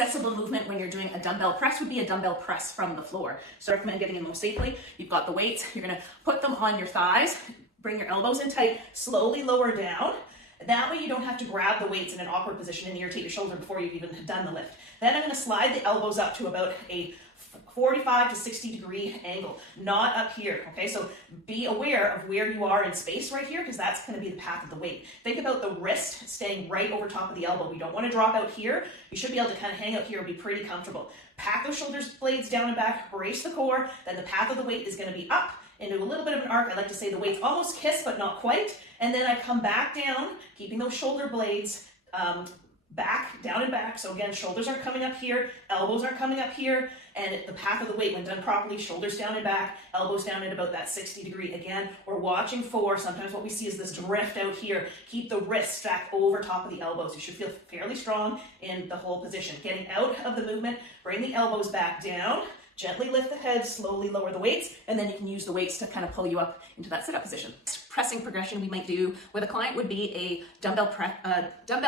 accessible movement when you're doing a dumbbell press would be a dumbbell press from the floor. So I recommend getting in most safely. You've got the weights, you're gonna put them on your thighs, bring your elbows in tight, slowly lower down. That way you don't have to grab the weights in an awkward position and irritate your shoulder before you've even done the lift. Then I'm gonna slide the elbows up to about a 45 to 60 degree angle, not up here, okay? So be aware of where you are in space right here, because that's gonna be the path of the weight. Think about the wrist staying right over top of the elbow. We don't wanna drop out here. You should be able to kind of hang out here and be pretty comfortable. Pack those shoulders blades down and back, brace the core, then the path of the weight is gonna be up into a little bit of an arc. I like to say the weights almost kiss, but not quite. And then I come back down, keeping those shoulder blades back, down and back. So again, shoulders are coming up here, elbows are coming up here, and the path of the weight, when done properly, shoulders down and back, elbows down at about that 60 degree. Again, we're watching for, sometimes what we see is this drift out here. Keep the wrists stacked over top of the elbows. You should feel fairly strong in the whole position. Getting out of the movement, bring the elbows back down, gently lift the head, slowly lower the weights, and then you can use the weights to kind of pull you up into that sit-up position. Pressing progression we might do with a client would be a dumbbell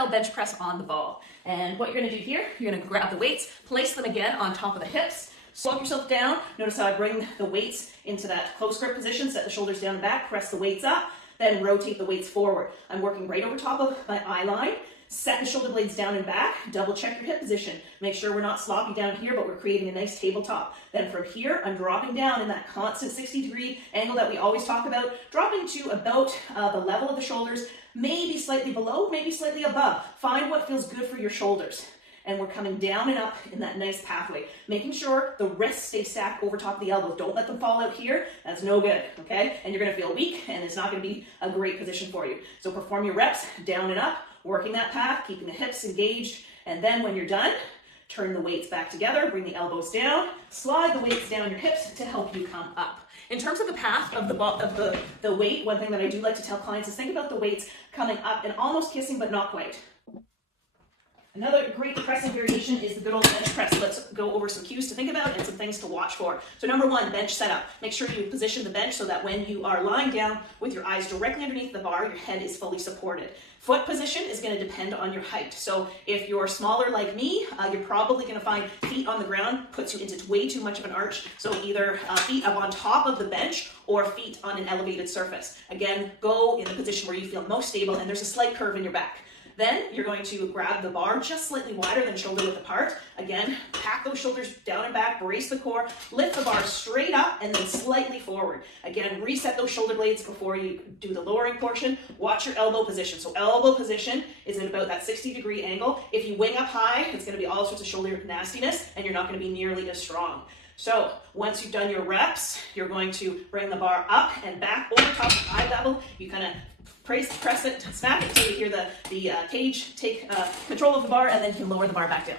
bench press on the ball. And what you're gonna do here, you're gonna grab the weights, place them again on top of the hips, slope yourself down. Notice how I bring the weights into that close grip position, set the shoulders down and back, press the weights up, then rotate the weights forward. I'm working right over top of my eye line. Set the shoulder blades down and back, double check your hip position. Make sure we're not sloppy down here, but we're creating a nice tabletop. Then from here, I'm dropping down in that constant 60 degree angle that we always talk about, dropping to about the level of the shoulders, maybe slightly below, maybe slightly above. Find what feels good for your shoulders. And we're coming down and up in that nice pathway, making sure the wrists stay stacked over top of the elbows. Don't let them fall out here. That's no good, okay? And you're gonna feel weak, and it's not gonna be a great position for you. So perform your reps down and up, working that path, keeping the hips engaged, and then when you're done, turn the weights back together, bring the elbows down, slide the weights down your hips to help you come up. In terms of the path of the weight, one thing that I do like to tell clients is think about the weights coming up and almost kissing, but not quite. Another great pressing variation is the good old bench press. Let's go over some cues to think about and some things to watch for. So number one, bench setup. Make sure you position the bench so that when you are lying down with your eyes directly underneath the bar, your head is fully supported. Foot position is going to depend on your height. So if you're smaller like me, you're probably going to find feet on the ground puts you into way too much of an arch. So either feet up on top of the bench or feet on an elevated surface. Again, go in the position where you feel most stable and there's a slight curve in your back. Then you're going to grab the bar just slightly wider than shoulder width apart. Again, pack those shoulders down and back, brace the core, lift the bar straight up and then slightly forward. Again, reset those shoulder blades before you do the lowering portion. Watch your elbow position. So elbow position is at about that 60 degree angle. If you wing up high, it's gonna be all sorts of shoulder nastiness and you're not gonna be nearly as strong. So once you've done your reps, you're going to bring the bar up and back over top of eye level. You kind of press it, smack it until you hear the cage take control of the bar, and then you can lower the bar back down.